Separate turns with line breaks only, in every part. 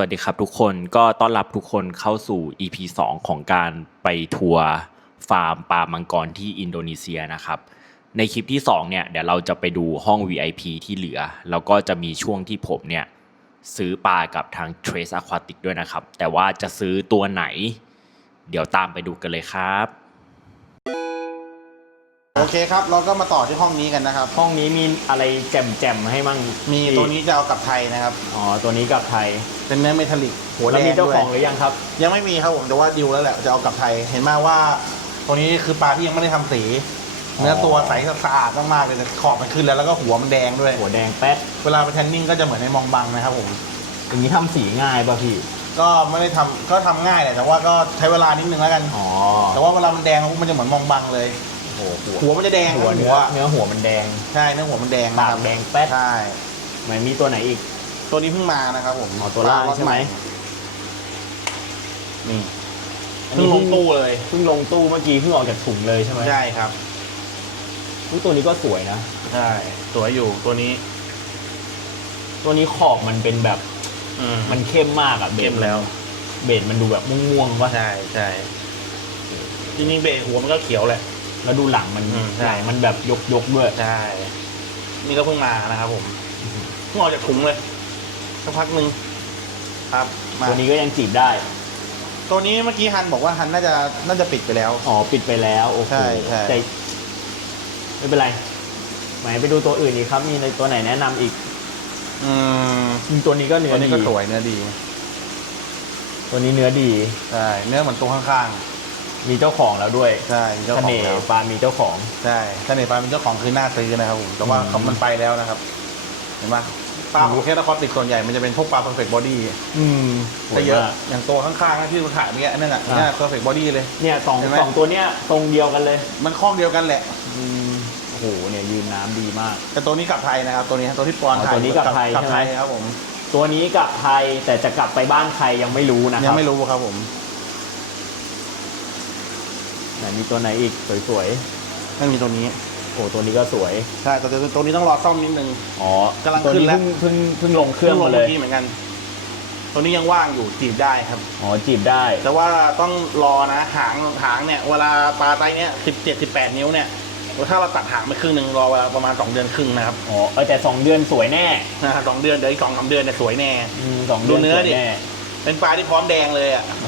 วัสดีครับทุกคนก็ต้อนรับทุกคนเข้าสู่ EP 2 ของการไปทัวร์ฟาร์มปลามังกรที่อินโดนีเซียนะครับ ในคลิปที่ 2 เนี่ยเดี๋ยวเราจะไปดูห้อง VIP ที่เหลือ แล้วก็จะมีช่วงที่ผมเนี่ยซื้อปลากับทาง Trace Aquatic ด้วยนะครับ แต่ว่าจะซื้อตัวไหน เดี๋ยวตามไปดูกันเลยครับ
โอเคครับ เราก็มาต่อที่ห้องนี้กันนะครับ
ห้องนี้มีอะไรแจ่มๆให้มั่ง
มีตัวนี้จะเอากลับไทยนะครับ
อ๋อ ตัวนี้กับไทย
เป็นเนื้อเมทัลลิกหัวแด
แล้ว
ง
มีเจ้า
ด้ว
ข
ย
องหรือยังครับ
ยังไม่มีครับผมแต่ว่าดิวแล้วแหละจะเอากลับไทย เห็นมาว่า ตัวนี้คือปลาที่ยังไม่ได้ทำสี เนื้อตัวใสสะอาดมากๆเลยแต่ขอบมันขึ้นแล้วแล้วก็หัวมันแดงด้วย
หัวแดงแป๊ด
เวลาไปแทนนิ่งก็จะเหมือนในมองบังนะครับผม
อย่างนี้ทำสีง่ายป่ะพี่
ก็ไม่ได้ทำก็ทำง่ายแหละแต่ว่าก็ใช้เวลานิดนึงแล้วกัน
อ๋อ
แต่ว่าเวลามันแดงมันจะเหมือนมองบังเลย
โอ้โห
หัวมันจะแดง
หัวเนื้อเนื้อหัวมันแดง
ใช่เนื้อหัวมันแดง
ปา
นะค
ก
รับ
แดงแป๊ด
ใช่
ไหนมีตัวไหนอีก
ตัวนี้เพิ่งมานะครับผม
อ๋อตัวล่าง
ปล็อต
ใช่ไหม
นี่
อันนี้
เพิ่งลงตู้เลย
เพิ่งลงตู้เมื่อกี้เพิ่งออกจากถุงเลยใช่ไหม
ใช่ครับ
อุ๊ยตัวนี้ก็สวยนะ
ใช่สวยอยู่ตัวนี้
ตัวนี้ขอบมันเป็นแบบ
อืม
มันเข้มมากอะเบ
เข้
ส
มแล้ว
เบสมันดูแบบม่วงๆว่ะ
ใช่ใช่จริงๆเบรหัวมันก็เขียวแหละ
แล้วดูหลังมัน
อืมใช่
หลังมันแบบยกๆด้วย
ใช่ นี่ก็เพิ่งมานะครับผมเพิ่งออกจากถุงเลยสักพักหนึ่งครับ มา
ตัวนี้ก็ยังจีบได้
ตัวนี้เมื่อกี้ฮันบอกว่าฮันน่าจะน่าจะปิดไปแล้ว
อ๋อ ปิดไปแล้ว โอเค
ใช่ใช่
แต่ไม่เป็นไรไหนไปดูตัวอื่นอีกครับ มีในตัวไหนแนะนำอีก
อืม
ตัวนี้ก็เนื้
ตั
อ
วนี้
ดี
ก็สวยเนื้อดี
ตัวนี้เนื้อดี
ใช่เนื้อเหมือนตัวข้าง
มีเจ้าของแล้วด้วย
ๆใช่มีเจ้า
เส
ของ
น่ห์
แล้ว
ปลามีเจ้าของ
ใช่ถ้าในปลาเป็นเจ้าของคือหน้าซื้อนะครับผมแต่ว่า
อืม
เขามันไปแล้วนะครับ เห็นปะปลาของแคทคอติกส่วนใหญ่มันจะเป็นพวกปลา perfect body
อืม
จะเยอะ
สวมาก
อย่างตัวข้างๆนะที่เราถ่ายเมื่อกี้นั่นน่ะ
อะ
นี่น perfect body เลย
เนี่ยสอง
เห็นไหม
สองตัวเนี้ยทรงเดียวกันเลย
มันข้องเดียวกันแหละ
อืมโอ้โหเนี่ยยืนน้ำดีมาก
แต่ตัวนี้กลับไทยนะครับ ตัวนี้ตัวที่ปอน
อ๋อ
ถ่าย
ตัวนี้กลับไทย
กลับ
ใช่ไหม
ไทยครับผม
ตัวนี้กลับไทยแต่จะกลับไปบ้านใครยังไม่รู้นะค
ยั
รับ
งไม่รู้ครับผม
ไหน มีตัวไหนอีกสวย
ไม่มีตัวนี้
ๆ โอ้ตัวนี้ก็สวย
ใช่แต่ตัวตัวนี้ต้องรอซ่อมนิดนึง
อ๋อกำ
ลัง
ตัว
ขึ้น
นี้
แล้ว
เพิ่งเพิ่งเพิ่งลงเครื่องมาเลย
มื่กี้เหมือนกัน ตัวนี้ยังว่างอยู่จีบได้ครับ
อ๋อจีบได้
แต่ว่าต้องรอนะหางหางเนี่ย เวลาปลาไตเนี้ยสิบเจ็ดสิบแปดนิ้วเนี่ยถ้าเราตัดหางไปครึ่งหนึ่งรอเวลาประมาณสองเดือนครึ่งนะครับ
อ๋อเออแต่สองเดือนสวยแน่
นะฮะสองเดือนเดี๋ยวอีกสองสามเดือนเนี่ยสวยแน่
อืมสอง
ดู
เดือน
เนื้อ
สวย
ดิ
แน่
เป็นปลาที่พร้อมแดงเลยอะ
โอ้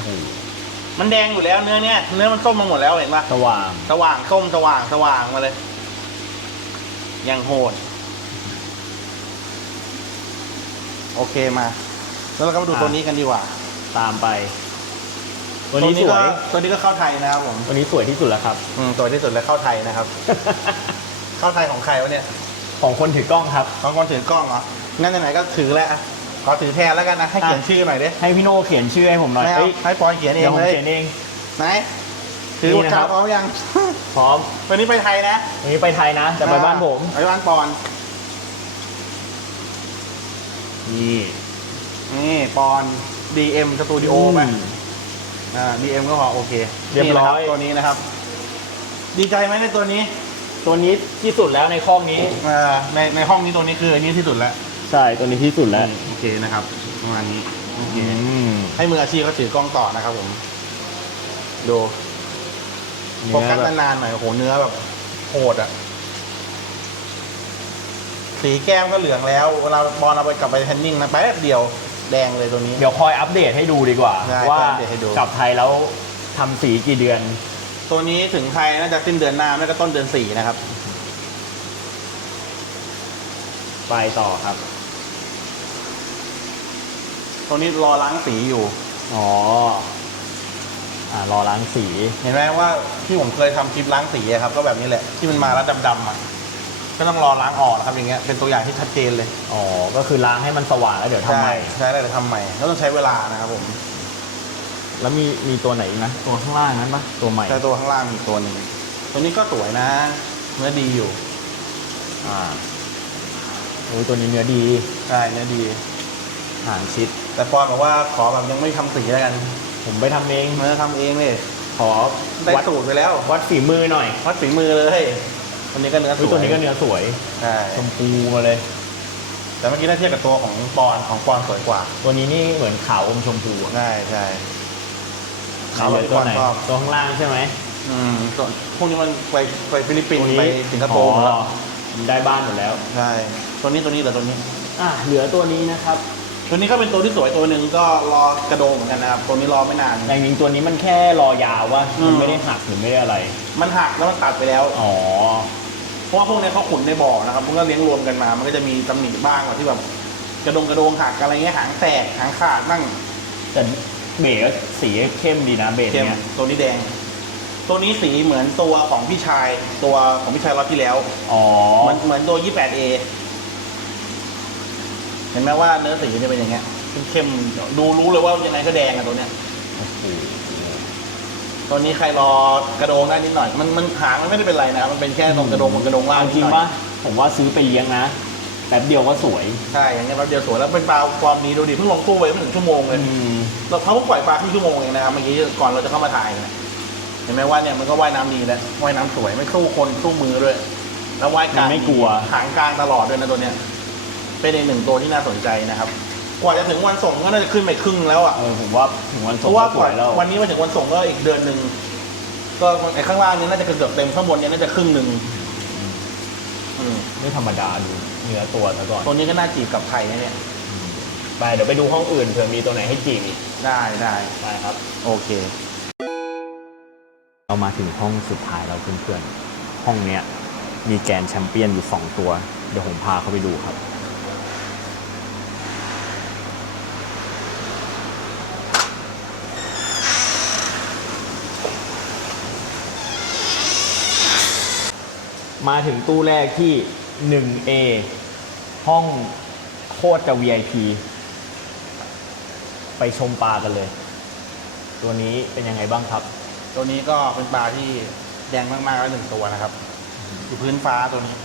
โห
มันแดงอยู่แล้วเนื้อเนี่ยเนื้อมันส้มมาหมดแล้วเห็นปะ
สว่าง
สว่างส้มสว่างสว่างมาเลยยังโหดโอเคมา แล้วเราก็มาดูตัวนี้กันดีกว่า
ตามไป ตัวนี้ส
ก็
วย
ตัวนี้ก็เข้าไทยนะครับผม
ตัวนี้สวยที่สุดแล้วครับ
อืมตัวที่สุดแล้วเข้าไทยนะครับ เข้าไทยของใครวะเนี่ย
ของคนถือกล้องครับ
ของคนถือกล้องเหรองั้นไหนๆก็ถือแล้วอะ ขอถือแทนแล้วกันนะ ให้เขียน
อะ
ชื่อหน่อยดิ
ให้พี่โน่เขียนชื่อให้ผมหน่อย
ไม่เอา
เอ้ย
ให้ปอนเขียนเอ
เดี๋ย
ง
วผม
เลย
เขียนเอง
ไหนถือ
นี่
ปาก
นะครั
กา
บ
พร้อมยัง
พร้อม
ตัวนี้ไปไทยนะ
วันนี้ไปไทยนะจะไปบ้านผม
ไปบ้านปอน
นี่
นี่ปอน DM สตูดิโอไป
ม
อ่า DM ก็พอโอเค
เรียบร้อย
นี่นะคตัวนี้นะครับ ดีใจไหมในตัวนี้
ตัวนี้ที่สุดแล้วในข้องนี้
อ่าในในห้องนี้ตัวนี้คืออันนี้ที่สุดแล้ว
ใช่ตัวนี้ที่สุดแล้ว
โอเคนะครับประมาณนี้โอเค
อืม
ให้มืออาชีพเขาถือกล้องต่อนะครับผมดูโฟ
เนื้อ
กัส
แบบ
นานๆหน่อยโอ้โหเนื้อแบบโหดอะสีแก้มก็เหลืองแล้วเวลาบอลเอาไปกลับไปเทนนิ่งนะแป๊บเดียวแดงเลยตัวนี้
เดี๋ยวคอยอัปเดตให้ดูดีกว่า
ได้
ว่า
คอยอัปเดตให้ดู
กลับไทยแล้วทำสีกี่เดือน
ตัวนี้ถึงไทยน่าจะสิ้นเดือนหน้าไม่ก็ต้นเดือนสี่นะครับ
ไปต่อครับ
ตัวนี้รอล้างสีอยู่
อ๋ออ่ารอล้างสี
เห็นไหมว่าที่ผมเคยทำคลิปล้างสีอะครับ ก็แบบนี้แหละที่มันมาแล้วดำๆอะก็ต้องรอล้างออกนะครับอย่างเงี้ยเป็นตัวอย่างที่ชัดเจนเลย
อ๋อ ก็คือล้างให้มันสว่างแล้วเดี๋ยวทำ
ใช่
ใหม่
ใช่แล้วเดี๋ยวทำใหม่แล้วต้องใช้เวลานะครับผม
แล้วมีมีตัวไหนอีกนะ ตัวข้างล่างนั้นปะตัวใหม่
แต่ตัวข้างล่างมีตัวหนึ่งตัวนี้ก็สวยนะเนื้อดีอยู่
อ่าโอ้ยตัวนี้เนื้อดี
ใช่เนื้อดี
หางชิด
แต่ปอนบอกว่าขอแบบยังไม่ทำสีแล้วกัน
ผมไปทำเอง
เนื้อทำเองเลย
ขอ
ได้
วัด
สูตรไปแล้ว
วัดฝีมือหน่อย
วัดฝีมือเลยตัวนี้ก็เนื้อส
เฮ้ย
วย
ตัวนี้ก็เนื้อสวย
ใช่
ชมพูมาเลย
แต่เมื่อกี้ถ้าเทียบกับตัวของปอนของปอนสวยกว่า
ตัวนี้นี่เหมือนขาวอมชมพูอะ
ใช่ใช่
ขาวเลยตัวไหน
ก็
ตัวข้างล่างใช่ไหม
อืมส่วนพวกนี้มันไปไปฟิลิปปินส์ไปสิงคโปร์หมดแล้ว
อ๋อได้บ้านหมดแล้ว
ใช่ตัวนี้ตัวนี้เหรือตัวนี้
อะเหลือตัวนี้นะครับ
ตัวนี้ก็เป็นตัวที่สวยตัวหนึ่งก็รอกระโดงเหมือนกันนะครับตัวนี้รอไม่นาน
แต่จริงๆตัวนี้มันแค่รอยาวว่า
อืม
มันไม่ได้หักหรือไม่ได้อะไร
มันหักแล้วมันตัดไปแล้ว
อ๋อ
เพราะว่าพวกนี้เขาขุนในบ่อนะครับมันก็เลี้ยงรวมกันมา มันก็จะมีตำหนิบ้างว่าที่แบบกระดงกระโดงหักอะไรเงี้ยหางแตกหางขาดนั่ง
แต่เบรกก็สีเข้มดีนะเบรก
เข้ม
เนี่ย
ตัวนี้แดง ตัวนี้สีเหมือนตัวของพี่ชายตัวของพี่ชายรอบที่แล้ว
อ๋อ
เหมือนเหมือนตัว 28A เห็นไหมว่าเนื้อสีจะเป็นอย่างเงี้ยเข้มๆดูรู้เลยว่ายังไงก็แดงอะตัวเนี้ย
โอ้โห
ตัวนี้ใครรอกระโดงได้นิดหน่อย มันมันหางมันไม่ได้เป็นไรนะ มันเป็นแค่ตรงกระโดงบนกระโดงล่าง
เอาจริง
นิดหน่
ว่า
อย
ผมว่าซื้อไปเลี้ยงนะแป๊บเดียวก็สวย
ใช่อย่างเงี้ยแป๊บเดียวสวยแล้วเป็นปลาความนี้ดูดิเพิ่งลงตู้ไปไม่ถึงชั่วโมงเลย
อืม
เราเขาเพิ่งปล่อยปลาครึ่งชั่วโมงเองนะครับเมื่อกี้ก่อนเราจะเข้ามาถ่ายเนี่ยเห็นไหมว่าเนี่ยมันก็ว่ายน้ำดีแล้วว่ายน้ำสวยไม่สู้คนสู้มือด้วย แล้วว่ายกลาง
มันไม่กลัว
หางกลางตลอดด้วยนะตัวเนี้ย เป็นอีกหนึ่งตัวที่น่าสนใจนะครับ กว่าจะถึงวันส่งก็น่าจะขึ้นไปครึ่งแล้วอะ
เออผมว่าถึงวัน
เพ
ส่ง
ราะว่า
ก็ส
ก่อ
วนยแล้ว
วันนี้มาถึงวันส่งก็อีกเดือนหนึ่งก็ไอ้ข้างล่างนี้น่าจะเกือบเต็มข้างบนเนี่ยน่าจะครึ่งหนึ่งอืม
ไม่ธรรมดาดูเนื้อตัวซะก่อน
ตัวนี้ก็น่าจีบกับไทยนะเนี่ย
ไปเดี๋ยวไปดูห้องอื่นเผื่อมีตัวไหนให้จีบอีก
ได้ได้
ได้ครับ
โอเค
เรามาถึงห้องสุดท้ายแล้วเพื่อนๆ ห้องเนี้ยมีแกรนด์แชมเปี้ยนอยู่ 2 ตัว เดี๋ยวผมพาเขาไปดูครับ มาถึงตู้แรกที่ 1A ห้องโคตรจะ VIP ไปชมปลากันเลย ตัวนี้เป็นยังไงบ้างครับ
ตัวนี้ก็เป็นปลาที่แดงมากๆแล้วหนึ่งตัวนะครับ อยู่พื้นฟ้าตัวนี้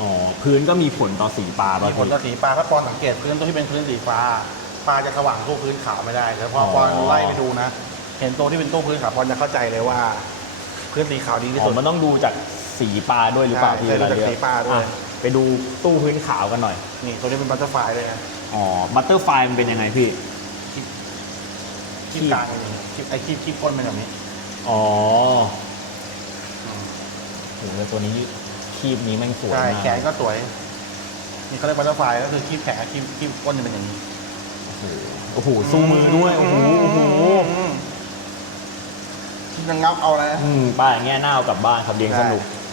อ๋อพื้นก็มีผลต่อสีปลาป่ะ
มีผลต่อสีปลาถ้าปอนสังเกตพื้นตัวที่เป็นพื้นสีฟ้าปลาจะสว่างสู้พื้นขาวไม่ได้แต่พอปอนไล่ไปดูนะ เห็นตัวที่เป็นตู้พื้นขาวปอนจะเข้าใจเลยว่า พื้นสีขาวดีที่
อ๋
สุ
อ
ด
มันต้องดูจาก สีปลาด้วยหรือเปล่า
ใช่
พี่
ใช่ดูจาก
เวลเลือ
สีปลาด้วย
อะไปดูตู้พื้นขาวกันหน่อย
นี่ตัวนี้เป็นบัตเตอร์ไฟลายเลยนะ
อ๋อ บัตเตอร์ไฟมันเป็นยังไงพี่
คีบกลางเป็นอย่างนี้คีบไอ้คีบคีบก้นเป็นแบบนี้
อ๋อโหแล้วตัวนี้คีบนี้แมันสวย
ใช่
มาก
แขนก็สวย นี่เขาเรียกบัตเตอร์ไฟลายก็คือคีบแขนคีบคีบก้นจะเป็นอย่างนี้
โอ้โหสู้มือด้วย โอ้โหโอ้โห
ที่จะงับเอาแล้วนะ
อืมปลาอย่างเงี้ยน่าเอากลับบ้านครับเลี้ยงสนุก
ห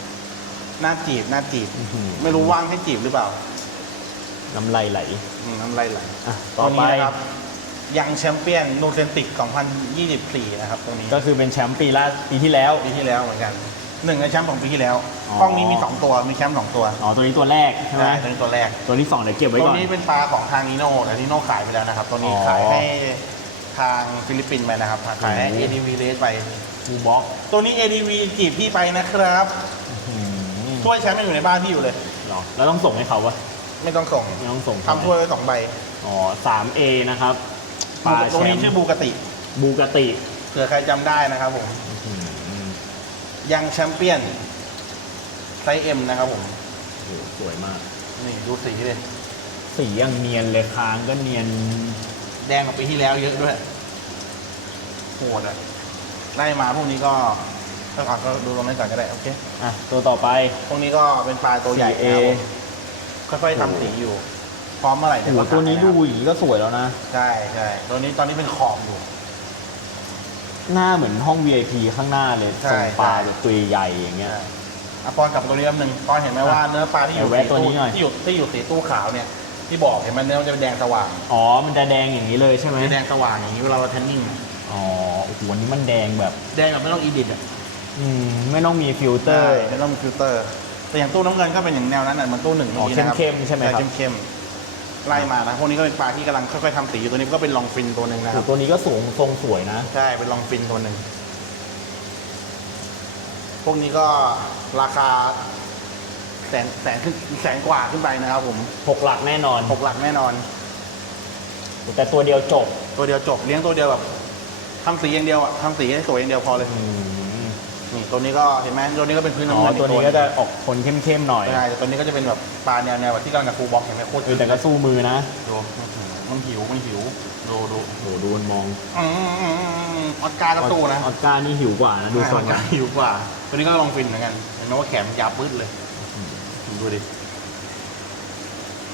น้าจีบหน้าจีบ
อื้อหือ
ไม่รู้ว่างให้จีบหรือเปล่า
น้ำลายไหล
อืมน้ำลายไหล
อะ
ตั
ต่อ
ว
ไป
นี้นะครับยังแชมเปี้ยนโนเซนติก 2024 นะครับตรงนี้
ก็คือเป็นแชมป์ปีละปีที่แล้ว
ปีที่แล้วเหมือนกันหนึ่งในแชมป์ของปีที่แล้ว
อ๋อ
กล้องนี้มี2ตัวมีแชมป์สองตัว
อ๋อตัวนี้ตัวแรกใช่ไหม
ใช่ตัวนี้ตัวแรก
ตัวที่สองเดี๋ยวเก็บไว้
ตัว
ก่อน
นี้เป็นปลาของทางนิโน่แต่นิโน่ขายไปแล้วนะครับ ตัวนี้
อ๋อ
ขายให้ทางฟิลิปปินส์ไปนะครับขายให้
โอ้โห
ADV เลสไป
ฟูบ็อก
ตัวนี้ ADV จีบพี่ไปนะครับ ถ้วยแชมป์ยังอยู่ในบ้านพี่อยู่เลย
หรอแล้วต้องส่งให้เขาปะ
ไม่ต้องส่ง
ไม่ต้องส่ง
ทำถ้วยไว้สองใบ
อ๋อสามเอนะครับปลา
ตัว
แช
นี้
มป์
ชื่อบูกติ
บูกติ
เผื่อใครจำได้นะครับผม
อืม
ยังแชมเปี้ยนไซส์เอ็มนะครับผม
โอ้โหสวยมาก
นี่ดูสีเลย
สียังเนียนเลยค้างก็เนียน
แดงกว่าปีที่แล้วเยอะด้วยโหดอะไล่มาพวกนี้ก็ ถ้าก่อนก็ดูตรงนี้ก่อนก็ได้โอเค
อะตัวต่อไป
พวกนี้ก็เป็นปลาตัวใหญ่
4A
นะครับผมค่อยๆทำสีอยู่ พร้อมเมื่อไหร่
โอ้
เดี๋ย
โห
ก็
ตัวนี้
ขาย
ดู
นะครับ
อย่างนี้ก็สวยแล้วนะ
ใช่ใช่ตัวนี้ตอนนี้เป็นขอบอยู่
หน้าเหมือนห้อง VIP ข้างหน้าเลย
ใช่
ทรงปลา
ใช่
แบบตัวใหญ่ๆอย่างเงี้ย
อะปอนกลับมาตัวนี้แป๊บนึงปอนเห็นไหมว่าเนื้อปลาที่อยู่
เดี๋ยวแวะตัวนี้
สี
หน่อย
ที่อยู่ที่อยู่สีตู้ขาวเนี่ยที่บอกเห็นไหมเนื้อมันจะเป็นแดงสว่าง
อ๋อ มันจะแดงอย่างนี้เลยใช่ไหม
เป็นแดงสว่างอย่างนี้เวลาเราเทนนิ่ง
อ๋อโอ้โหอันนี้มันแดงแบบ
แดงแบบไม่ต้องอีดิทอะ
อืมไม่ต้องมีฟิลเตอ
ใช่
ร์
ไม่ต้องมีฟิลเตอร์ แต่อย่างตู้น้ำเงินก็เป็นอย่างแนวนั้นอะเหมันตู้หนึ่ง
อ๋อ
มื่กี้นะครับ
เข้มๆใช่ไหมครับ
เข้มเข้มๆไล่มานะพวกนี้ก็เป็นปลาที่กำลังค่อยๆทำสีอยู่ตัวนี้ก็เป็นลองฟินตัวหนึ่งนะค
โอ้
รับ
โหตัวนี้ก็สูงทรงสวยนะ
ใช่เป็นลองฟินตัวหนึ่งพวกนี้ก็ราคาแสนแสนขึ้นแสนกว่าขึ้นไปนะครับผม
หกหลักแน่นอน
หกหลักแน่นอน
แต่ตัวเดียวจบ
ตัวเดียวจบเลี้ยงตัวเดียวแบบทำสีอย่างเดียวอะทำสีให้สวยอย่างเดียวพอเลย
อืม
นี่ตัวนี้ก็เห็นไหมตัวนี้ก็เป็นพื้น
อ๋
น้ำ
อ
เงิน
ตัวนี้ก็จะออกคนเข้มๆหน่อย
ใช่แต่ตัวนี้ก็จะเป็นแบบปลาแนวแนวแบบที่กำลังจะฟูลบล็อกเห็นไหมโคตร
เออแต่ก็สู้มือนะ
ดูมันหิวมันหิวดูดู
โหดูมันมอง
อืมอืมอืมอืมออสการ์ก็สู้นะ
ออสการ์นี่หิวกว่านะดูทรง
ออสการ์หิวกว่า ตัวนี้ก็ลองฟินเหมือนกันเห็นไหมว่าแขนมันยาวปื้ดเลยดูดิ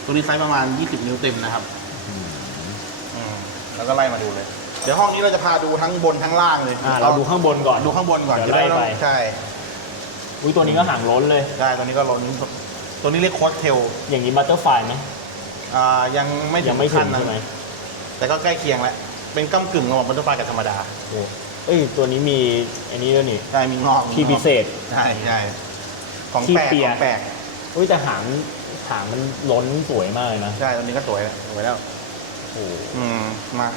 ตัวนี้ไซส์ประมาณ 20 นิ้วเต็มนะครับ
อืม
อืมแล้วก็ไล่มาดูเลย เดี๋ยวห้องนี้เราจะพาดูทั้งบนทั้งล่างเลย
อ่าเราดูข้างบนก่อน
ดูข้างบนก่อน
เดี๋ยวไล่ไป
ใช่
อุ้ยตัวนี้ก็ห่างล้นเลย
ใช่ตัวนี้ก็ล้นตัวนี้เรียกโคสเทล
อย่างนี้บัตเตอร์ไฟไหม
อ่ายังไม่
ยังไม่ถึ
ขั้
ง
นนั้น
ใช่ไหม
แต่ก็ใกล้เคียงแล้วเป็นก้ากึ่งระหว่างบัตเตอร์ไฟกับธรรมดา
โอ้เอ้ยตัวนี้มีอันนี้ด้วยนี่
ใช่มีงอก
ที่พิเศษ
ใช่ใช่ของ
ที่
แปลก
เปีย
ของแปลก
อุ้ยแต่หางหางมันล้นสวยมากเลยนะ
ใช่ตัวนี้ก็สวยสวยแล้ว
โอ้โห
อืมมา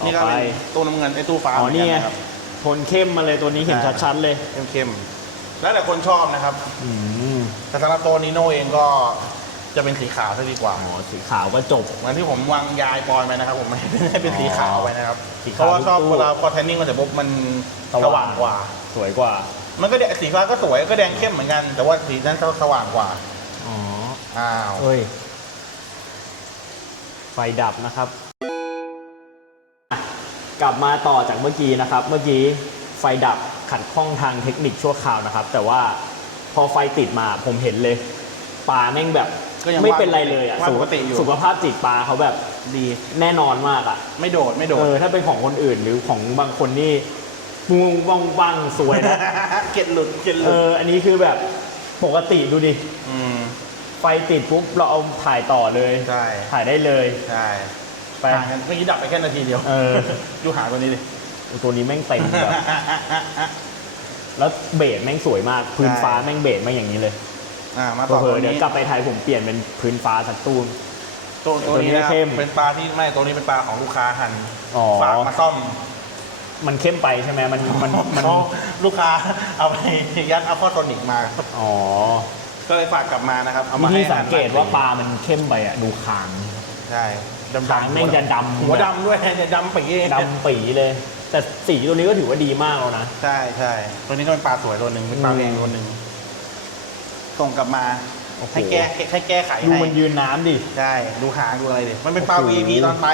ต่อ
นี่ก็เป็น
ไป
ตู้น้ำเงินไอ้ตู้ฟ้า
อ๋อนี่ไง
เหมืกัครับ
โทนเข้มมาเลยตัวนี้เห็น
ใช่
ชัดๆเลย
เข้มๆแล้วแต่คนชอบนะครับ
อืม
แต่สำหรับตัวนีโน่เองก็จะเป็นสีขาวซะดีกว่า
อ๋อสีขาวก็จบ
เหมือนที่ผมวางยายปอยไปนะครับ ผมไม่ได้เป็นสีขาวไปนะครับ
สี
เพ
ขาว
ราะว่าชอบ
ตู้
เวลาพอเทนนิ่งมาเสร็จปุ๊บมันสว่างกว่า
สวยกว่า
มันก็แดงสีฟ้าก็สวยก็แดงเข้มเหมือนกัน แต่ว่าสีนั้นเขาสว่างกว่า
อ๋อ
อ้าว
เอ้ย ไฟดับนะครับอะ กลับมาต่อจากเมื่อกี้นะครับ เมื่อกี้ไฟดับขัดข้องทางเทคนิคชั่วคราวนะครับ แต่ว่าพอไฟติดมาผมเห็นเลยปลาแม่งแบบ
ก็ยัง
ไม่เป็นไรเลยอะ
ว่าปกติอยู่
สุขภาพจิตปลาเขาแบบ
ดี
แน่นอนมากอะ
ไม่โดดไม่โดด
เออถ้าเป็นของคนอื่นหรือของบางคนนี่มุงว่างว่างๆสวยนะ
เก็ดหลุดเก็ดห
เอ
ลุด
ออันนี้คือแบบปกติดูดิ
อืม
ไฟติดปุ๊บเราเอาถ่ายต่อเลย
ใช่
ถ่ายได้เลย
ใช่
ไป
ห่างกันเมื่อกี้ดับไปแค่นาทีเดียว
เออ
ดูหางตัวนี้ดิ
ตัวนี้แม่งเต็มแบบแล้วเบสแม่งสวยมาก พื้น
ใช่
ฟ้าแม่งเบสมาอย่างนี้เลย
อ่ามาต่อ
เผล
ตัว
อๆเดี๋ยว
นี้
กลับไปไทยผมเปลี่ยนเป็นพื้นฟ้าสักตูน
ตัวตัวนี้
ตัวนี้
นะ
เข้ม
เป็นปลาที่ไม่ตัวนี้เป็นปลาของลูกค้าหัน
อ๋อ
ฝากมาซ่อม
มันเข้มไปใช่ไหมมันมันมัน
เขาลูกค้าเอาไปยัดอัลฟาโทนิกมา
อ๋อ
ก็เลยฝากกลับมานะครับเอา
วิ
มาให้
ธีสังเกตว่าป
ลา
ลามันเข้มไปอะดูคาง
ใช่ ดำ
คางแม่งจะดำ
หัวดำด้วยเนี่ยดำปี
ดำปีเลย แต่สีตัวนี้ก็ถือว่าดีมากแล้วนะ
ใช่ใช่ตัวนี้ก็เป็นปลาสวยตัวหนึ่งเป็นปลา
อืม
แดงตัวหนึ่งส่งกลับมา
โอ้โห
ให้แก้ให้แก้ไข
ดู
ให้
มันยืนน้ำดิ
ใช่ ดูหางดูอะไรดิ มันเป็นปลา
โอ้โห
VIP ตอนไป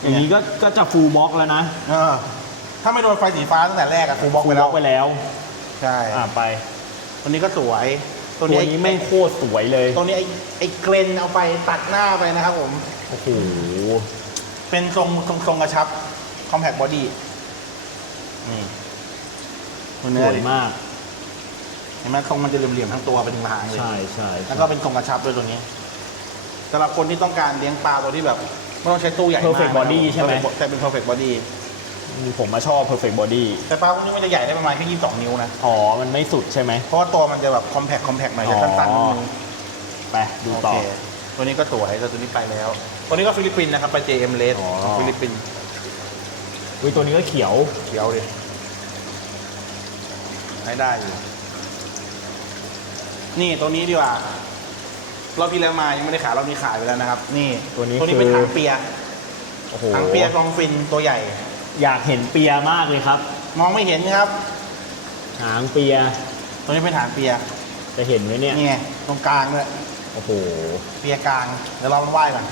อย่างนี้ก็ก็จะฟูลบล็อกแล้วนะ
เออถ้าไม่โดนไฟสีฟ้าตั้งแต่แรกอะครูบล็อกไปแล้ว
ไปแล้ว
ใช่
อ่าไป
ตัวนี้ก็สวย
ตัวนี้แม่งโคตรสวยเลย
ตัวนี้ไอ้ไอ้เกรนเอาไปตัดหน้าไปนะครับผม
โอ้โห
เป็นทรงทรงทรงกระชับ compact body นี่ตัว
ส
เนื้อ
วยมาก
เห็นไหมทรงมันจะเหลี่ยมๆทั้งตัวเป็นทางเลย
ใช่ใช่
แล้วก็เป็นทรงกระชับด้วยตัวนี้สำหรับคนที่ต้องการเลี้ยงปลาตัวที่แบบ ไม่ต้องใช้ตู้ใหญ่
เพอร์
มาก
เฟกต์บอดี้ใช่ไหม
แต่เป็น perfect body
ผมมาชอบ perfect body
แต่ปลาพวกนี้มันจะใหญ่ได้ประมาณแค่22 นิ้วนะ
อ๋อ มันไม่สุดใช่ไหม
เพราะว่าตัวมันจะแบบ compact compact หน่อยจะสั้นๆนิดนึง
ไปดู
โอ
ต่อ
เคตัวนี้ก็สวยแต่ตัวนี้ไปแล้ว ตัวนี้ก็ฟิลิปปินส์นะครับไป JM Race
อ๋อ
ของฟิลิปปินส์
อุ้ยตัวนี้ก็เขียว
เขียวดิให้ได้อยู่นี่ตัวนี้ดีกว่ารอบที่แล้วมายังไม่ได้ขายรอบนี้ขายไปแล้วนะครับ นี่
ตัวนี้
ตัวนี้เป็น
คือ
ถังเปีย
โอ้โห
ถังเปียกองฟินตัวใหญ่
อยากเห็นเปียมากเลยครับ
มองไม่เห็นครับ
หางเปีย
ตัวนี้เป็นถังเปีย
จะเห็นไหมเนี่ย
นี่ไงตรงกลางด้วย
โอ้โห
เปียกลางเดี๋ยวเรามาไหว้ก่อน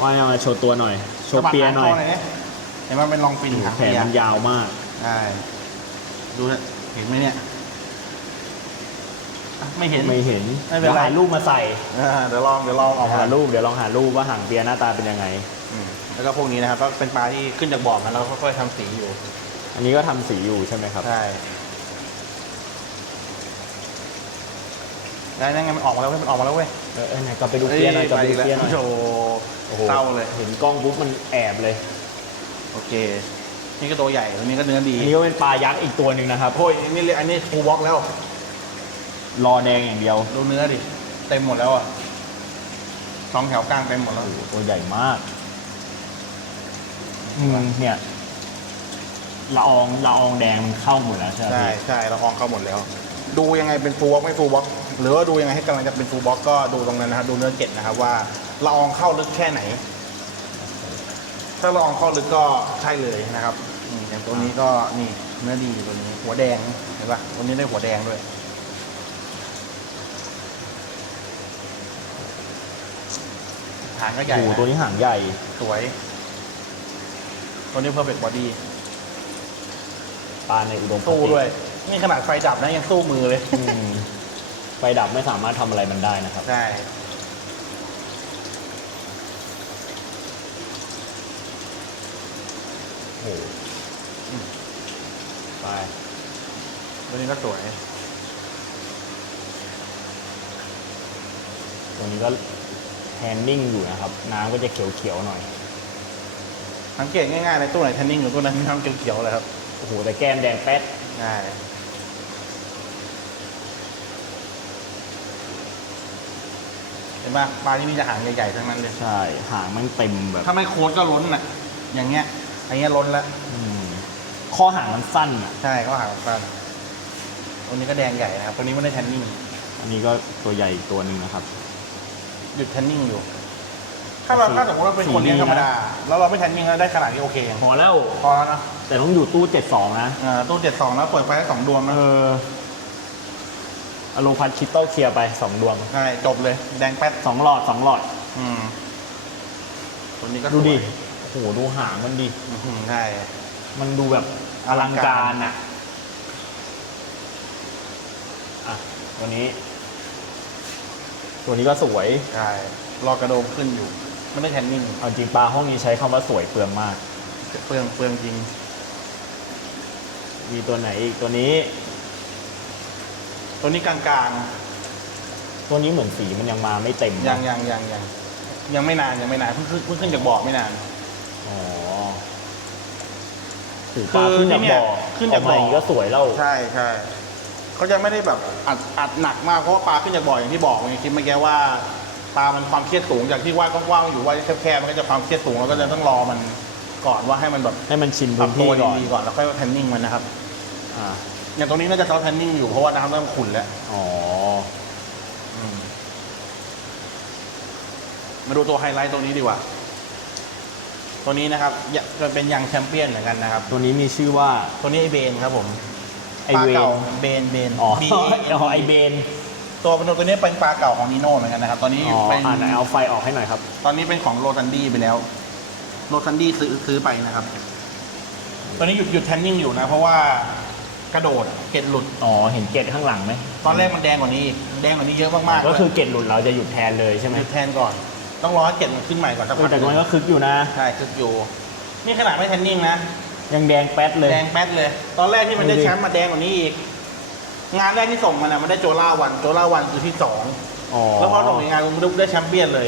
ว่ายมาโชว์ตัวหน่อย โชว์เปียหน่อย
สะบัดางเข้าดิเห็นว่าเป็นรองฟินถัง
แขน
เปีย
มันยาวมาก
ใช่ดูนะเห็นไหมเนี่ยอะไม่เห็น
ไม่เห็น
ไม่เป็นไร
ดี๋ยวหารูปมาใส่
อ่าเดี๋ยวลองเดี๋ยวลองออกมา
หารูปเดี๋ยวลองหารูปว่าหางเปียหน้าตาเป็นยังไง
อืม แล้วก็พวกนี้นะครับก็เป็นปลาที่ขึ้นจากบ่อมาแล้วค่อยๆทำสีอยู่
อันนี้ก็ทำสีอยู่ใช่ไหมครับ
ใช่ได้นั่นไงมันออกมาแล้วเว้ยมันออกมาแล้วเว้ย
เออเออไหนกลับไปดูเปียหน่อยกลับไปดูเปียหน่อย
โชว์
โอ้โห
เศร้าเลย
เห็นกล้องปุ๊บมันแอบเลย
โอเค นี่ก็ตัวใหญ่ตัวนี้ก็เนื้อดี
อันนี้ก็เป็นปลายักษ์อีกตัวหนึ่งนะครับ
โอ้ยอันนี้เลยอันนี้ฟูลบล็อกแล้ว
รอแดงอย่างเดียว
ดูเนื้อดิ เต็มหมดแล้วอะสองแถวกลางเต็มหมดแล้ว
โอ้โหตัวใหญ่มาก อืม เนี่ยละอองละอองแดงมันเข้าหมดแล้วใช่ไหม
ใช่
พี่
ใช่เราอองเข้าหมดแล้ว ดูยังไงเป็นฟูลบล็อกไม่ฟูลบล็อกหรือว่าดูยังไงให้กำลังจะเป็นฟูลบล็อกก็ดูตรงนั้นนะครับดูเนื้อเกล็ดนะครับว่าละอองเข้าลึกแค่ไหน ถ้าละอองเข้าลึกก็ใช่เลยนะครับ
อ
นี่อย่างตัวนี้ก็นี่เนื้อดีตัวนี้ หัวแดงเห็นปะตัวนี้ได้หัวแดงด้วย หางก็ใหญ่
โอ้โห
นะ
ตัวนี้หางใหญ่
สวย ตัวนี้ perfect body
ปลาในอุดมคติ
สู้ด้วย นี่ขนาดไฟดับนะยังสู้มือเลย
อืมไฟดับไม่สามารถทำอะไรมันได้นะครับ
ใช่
โอ้โหอืม ไป
ตัวนี้ก็สวย
ตัวนี้ก็แฮนนิ่งอยู่นะครับ น้ำก็จะเขียวๆหน่อย
สังเกตง่ายๆในตู้ไหนทันนิ่งอยู่ตู้นั้นมีน้ำเขียวๆเลยครับ
โอ้โหแต่แก้มแดงแป๊ด
ใช่เห็นปะปลาที่นี่จะหางใหญ่ๆทั้งนั้นเลย
ใช่หางมันเต็มแบบ
ถ้าไม่โค้ดก็ล้นน่ะ อย่างเงี้ยอย่างเงี้ยล้นแล้ว
อืมข้อหางมันสั้นอะ
ใช่เขาหางสั้นตัวนี้ก็แดงใหญ่นะครับตัวนี้ไม่ได้แทนนิ่ง
อันนี้ก็ตัวใหญ่อีกตัวหนึ่งนะครับ
หยุดแทนนิ่งอยู่ ถ้าเราถ้าสมมติว่าเป็นคนเลี้ยงธรรมดา แล้วเราไม่แทนนิ่งแล้วได้ขนาดนี้โอเคยัง
พอแล้ว
พอแล้วนะ
แต่ต้องอยู่ตู้72นะ
อ่าตู้เจ็ดสองแล้วเปิดไฟได้สองดวงนะ
เอออโลพัดคิตเต้เคลียร์ไปสองดวง
ใช่จบเลย แดงแป๊ด
สองหลอดสองหลอด
อืมตัวนี้ก็
ดูดิ
สวย
โอ้โหดูหางมันดิ
อื้อหือใช่
มันดูแบบอลังการอะอะตัวนี้ ตัวนี้ก็สวย
ใช่รอกระโดมขึ้นอยู่ ไม่ได้แทนนิ่ง
เอาจริงปลาห้องนี้ใช้คำว่าสวยเปลืองมาก
เปลืองเปลืองจริง
มีตัวไหนอีกตัวนี้
ตัวนี้กลาง
ตัวนี้เหมือนสีมันยังมาไม่เต็ม
ๆยังยังยังยังยังไม่นานยังไม่นานเพิ่งขึ้นเพิ่งขึ้นจากบ่อไม่นาน
อ๋อถือปลา
คือ
ขึ้นจาก
ที่เนี่ย
บ่อ
ขึ้นจากบ่อ
เมย่งก็สวยแล้ว
ใช่ใช่เขาจะไม่ได้แบบอัดอัดหนักมากเพราะว่าปลาขึ้นจากบ่ออย่างที่บอกในคลิปเมื่อกี้ว่า ปลามันความเครียดสูงจากที่ว่ากว้างๆอยู่ว่าแคบๆมันก็จะความเครียดสูงแล้วก็จะต้องรอมันก่อนว่าให้มันแบบ
ให้มันชิน
ปรั
พื้
บ
น
ตัว
ที่ก่อน
ดีๆก่อนแล้วค่อยมาแทนนิ่งมันนะครับ
อ่า
อย่างตรงนี้น่าจะซอฟแทนนิ่งอยู่เพราะว่าน้ำเริ่มขุ่นแล้ว
อ๋อ
อืมมาดูตัวไฮไลท์ตรงนี้ดีกว่า ตัวนี้นะครับยะจะเป็นยังแชมเปี้ยนเหมือนกันนะครับ
ตัวนี้มีชื่อว่า
ตัวนี้ไอเบนครับผม
ไอ
ปลา
เวน
เก่าเบนเบน
อ๋อ
B
อ๋อไอเบน
ตัวเป็นตัวนี้เป็นปลาเก่าของนีโน่เหมือนกันนะครับ ตอนนี้
อ๋อ
เป็น
อ่าไหนเอาไฟออกให้หน่อยครับ
ตอนนี้เป็นของโรซันดี้ไปแล้วโรซันดี้ซื้อซื้อไปนะครับ ตอนนี้หยุดหยุดแทนนิ่งอยู่นะ เพราะว่ากระโดดเกล็ดหลุด
อ๋อ เห็นเกล็ดข้างหลังไหม
ตอนแรกมันแดงกว่านี้อีกแดงกว่านี้เยอะมากๆ
ก็คือ
ด้วย
เกล็ดหลุดเราจะหยุดแทนเลยใช่ไหม
หยุดแทนก่อน ต้องรอให้เกล็ดมันขึ้นใหม่ก่อนสัก
เออ
พัก
แต่มันก็คึกอยู่นะ
ใช่คึกอยู่ นี่ขนาดไม่แทนนิ่งนะ
ยังแดงแป๊ดเลย
แดงแป๊ดเลย ตอนแรกที่มันได้
ดูดิ
แชมป์มาแดงกว่านี้อีก งานแรกที่ส่งมันอะมันได้โจล่าวันโจล่าวันคือที่สอง
อ๋อ
แล้วพอส่งอีกงานมันได้แชมเปี้ยนเลย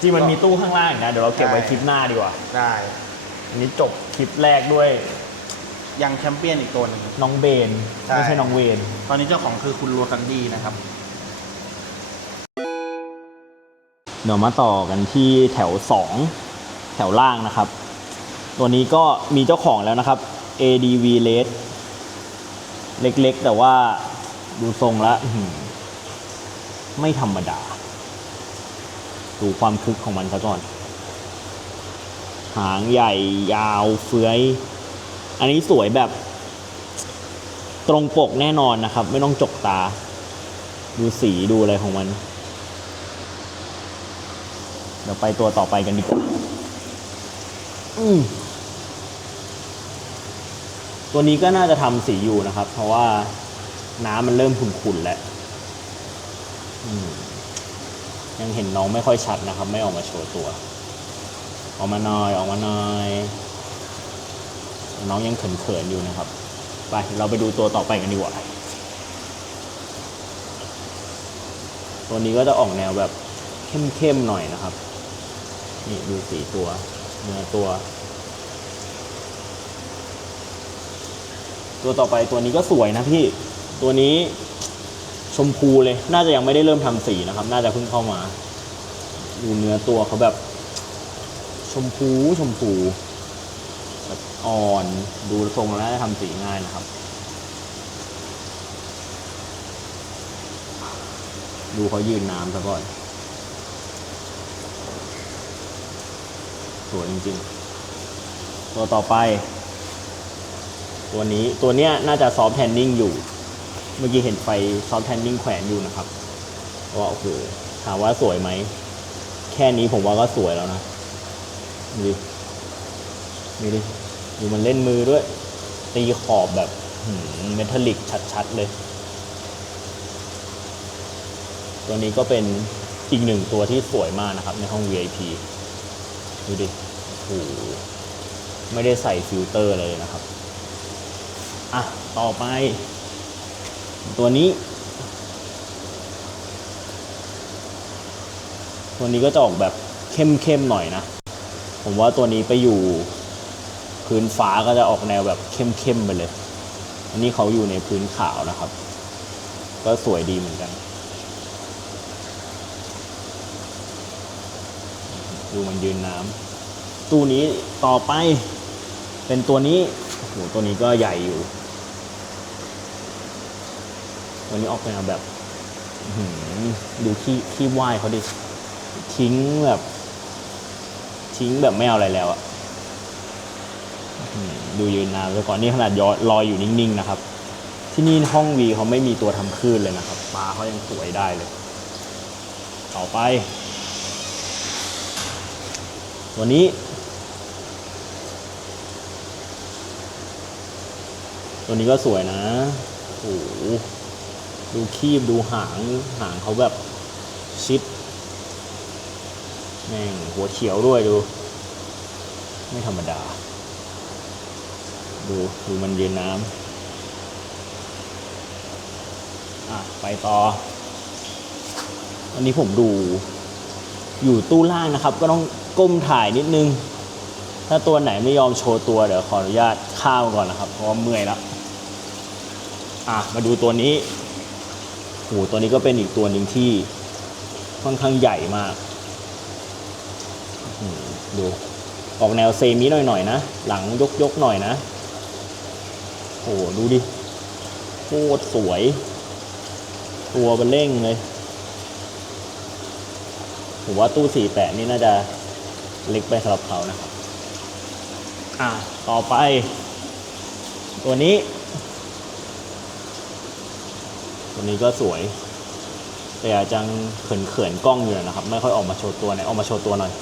จริงมันมีตู้ข้างล่างอีกนะ เดี๋ยวเราเก็บไว้
ใช่
คลิปหน้าดีกว่า
ได้
อันนี้จบคลิปแรกด้วย
ยังแชมเปี้ยนอีกตัวหนึ่ง
น้องเบน
ใช่
ไม่ใช่น้องเวน
ตอนนี้เจ้าของคือคุณโรซันดี้นะครับ
เดี๋ยวมาต่อกันที่แถวสองแถวล่างนะครับ ตัวนี้ก็มีเจ้าของแล้วนะครับ ADV Red เล็กๆ แต่ว่าดูทรงแล้วไม่ธรรมดา ดูความคึกของมันซะก่อน หางใหญ่ยาวเฟื้อย อันนี้สวยแบบ ตรงปกแน่นอนนะครับ ไม่ต้องจกตา ดูสีดูอะไรของมัน เดี๋ยวไปตัวต่อไปกันดีกว่า อืม ตัวนี้ก็น่าจะทำสีอยู่นะครับ เพราะว่าน้ำมันเริ่มขุ่นๆแล้วยังเห็นน้องไม่ค่อยชัดนะครับ ไม่ออกมาโชว์ตัว ออกมาหน่อยออกมาหน่อย น้องยังเขินๆอยู่นะครับ ไปเราไปดูตัวต่อไปกันดีกว่าตัวนี้ก็จะออกแนวแบบเข้มๆหน่อยนะครับ นี่ดูสีตัว เนื้อตัว ตัวต่อไปตัวนี้ก็สวยนะพี่ ตัวนี้ชมพูเลย น่าจะยังไม่ได้เริ่มทำสีนะครับ น่าจะเพิ่งเข้ามา ดูเนื้อตัวเขาแบบ ชมพูชมพูแบบอ่อน ดูทรงแล้วน่าจะทำสีง่ายนะครับ ดูเขายืนน้ำซะก่อน สวยจริงๆ ตัวต่อไป ตัวนี้ตัวเนี้ยน่าจะซอฟต์แทนนิ่งอยู่ เมื่อกี้เห็นไฟซอฟต์แทนนิ่งแขวนอยู่นะครับว่าโอ้โหถามว่าสวยไหม แค่นี้ผมว่าก็สวยแล้วนะดูดิดูดิดูมันเล่นมือด้วย ตีขอบแบบเมทัลลิกชัดๆเลย ตัวนี้ก็เป็นอีกหนึ่งตัวที่สวยมากนะครับ ในห้อง VIP ดูดิโอ้โหไม่ได้ใส่ฟิลเตอร์เลยนะครับ อะ ต่อไป ตัวนี้ ตัวนี้ก็จะออกแบบเข้มๆหน่อยนะ ผมว่าตัวนี้ไปอยู่พื้นฟ้าก็จะออกแนวแบบเข้มๆไปเลย อันนี้เขาอยู่ในพื้นขาวนะครับ ก็สวยดีเหมือนกัน ดูมันยืนน้ำตู้นี้ต่อไปเป็นตัวนี้ โหตัวนี้ก็ใหญ่อยู่ตัวนี้ออกแนวแบบดูขี้ขี้ว่ายเขาดิ ทิ้งแบบ ทิ้งแบบไม่เอาอะไรแล้วอะดูยืนนานไปก่อนนี่ขนาดยอลอยอยู่นิ่งๆนะครับ ที่นี่ห้องวีเขาไม่มีตัวทำคลื่นเลยนะครับปลาเขายังสวยได้เลย ต่อไปตัวนี้ ตัวนี้ก็สวยนะโอ้โหดูคีบดูหางหางเขาแบบชิดแม่งหัวเขียวด้วยดู ไม่ธรรมดา ดูดูมันเยืนน้ำอะไปต่อ อันนี้ผมดู อยู่ตู้ล่างนะครับ ก็ต้องก้มถ่ายนิดนึง ถ้าตัวไหนไม่ยอมโชว์ตัว เดี๋ยวขออนุญาตข้ามก่อนนะครับ เพราะว่าเมื่อยแล้ว อะมาดูตัวนี้โหตัวนี้ก็เป็นอีกตัวหนึ่งที่ค่อนข้างใหญ่มากดูออกแนวเซมิหน่อยๆนะ หลังยกๆหน่อยนะโอ้โหดูดิโคตรสวย ตัวเบลเร่งเลยผมว่าตู้สี่แปดนี่น่าจะเล็กไปสำหรับเขานะครับ อะต่อไป ตัวนี้ ตัวนี้ก็สวย แต่อาจจะเขินเขินๆกล้องอยู่นะครับ ไม่ค่อยออกมาโชว์ตัวไหนอยออกมาโชว์ตัวหน่อย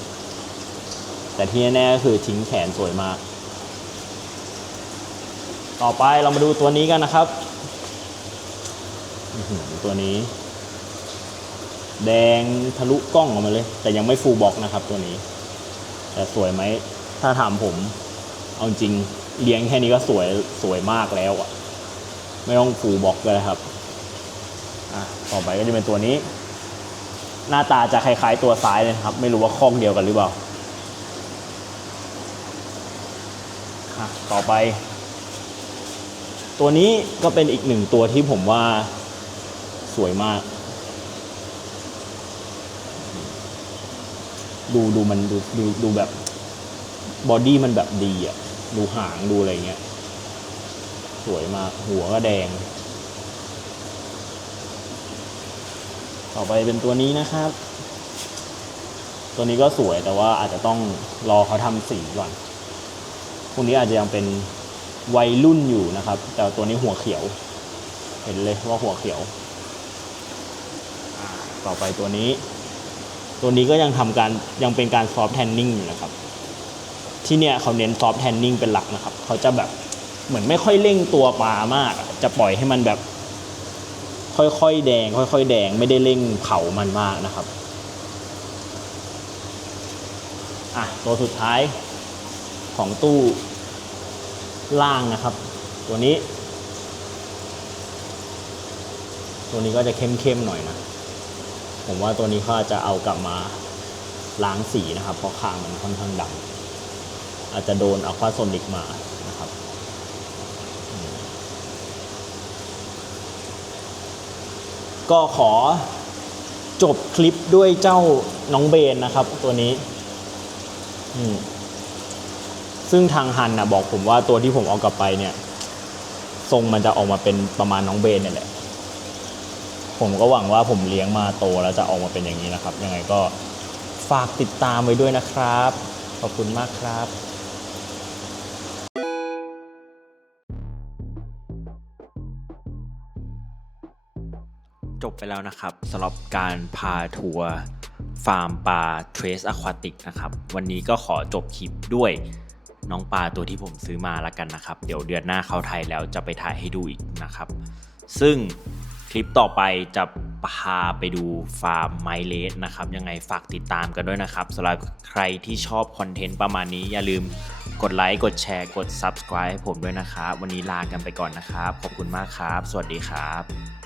แต่ที่แน่ๆก็คือทิ้งแขนสวยมาก ต่อไปเรามาดูตัวนี้กันนะครับตัวนี้ แดงทะลุกล้องออกมาเลย แต่ยังไม่ฟูลบล็อกนะครับตัวนี้ แต่สวยไหมถ้าถามผม เอาจริงเลี้ยงแค่นี้ก็สวยสวยมากแล้วอะไม่ต้องฟูลบล็อกเลยครับ ต่อไปก็จะเป็นตัวนี้ หน้าตาจะคล้ายๆตัวซ้ายเลยครับ ไม่รู้ว่าข้องเดียวกันหรือเปล่าอะต่อไป ตัวนี้ก็เป็นอีกหนึ่งตัวที่ผมว่าสวยมาก ดูดูมันดูดูดูแบบบอดี้มันแบบดีอะ ดูหางดูอะไรเงี้ย สวยมาก หัวก็แดง ต่อไปเป็นตัวนี้นะครับ ตัวนี้ก็สวยแต่ว่าอาจจะต้องรอเขาทำสีก่อน พวกนี้อาจจะยังเป็นวัยรุ่นอยู่นะครับ แต่ตัวนี้หัวเขียว เห็นเลยว่าหัวเขียว ต่อไปตัวนี้ ตัวนี้ก็ยังทำการยังเป็นการซอฟต์แทนนิ่งอยู่นะครับ ที่เนี่ยเขาเน้นซอฟต์แทนนิ่งเป็นหลักนะครับ เขาจะแบบเหมือนไม่ค่อยเร่งตัวปลามาก จะปล่อยให้มันแบบ ค่อยๆแดง ค่อย ๆ แดงไม่ได้เร่งเผามันมากนะครับอะตัวสุดท้ายของตู้ล่างนะครับ ตัวนี้ ตัวนี้ก็จะเข้มๆหน่อยนะ ผมว่าตัวนี้เขาอาจจะเอากลับมาล้างสีนะครับ เพราะคางมันค่อนข้างดำอาจจะโดนอะควาโซนิกมานะครับอืม ก็ขอจบคลิปด้วยเจ้าน้องเบนนะครับ ตัวนี้ ซึ่งทางฮันนะบอกผมว่าตัวที่ผมเอากลับไปเนี่ย ทรงมันจะออกมาเป็นประมาณน้องเบนเนี่ยแหละ ผมก็หวังว่าผมเลี้ยงมาโตแล้วจะออกมาเป็นอย่างนี้นะครับ ยังไงก็ฝากติดตามไว้ด้วยนะครับ ขอบคุณมากครับ จบไปแล้วนะครับสำหรับการพาทัวร์ฟาร์มปลาเทรสอะควาติกนะครับวันนี้ก็ขอจบคลิปด้วยน้องปลาตัวที่ผมซื้อมาแล้วกันนะครับ เดี๋ยวเดือนหน้าเข้าไทยแล้วจะไปถ่ายให้ดูอีกนะครับ ซึ่งคลิปต่อไปจะพาไปดูฟาร์มไมเลสนะครับ ยังไงฝากติดตามกันด้วยนะครับสำหรับใครที่ชอบคอนเทนต์ประมาณนี้อย่าลืมกดไลค์กดแชร์กด Subscribe ให้ผมด้วยนะครับ วันนี้ลากันไปก่อนนะครับ ขอบคุณมากครับ สวัสดีครับ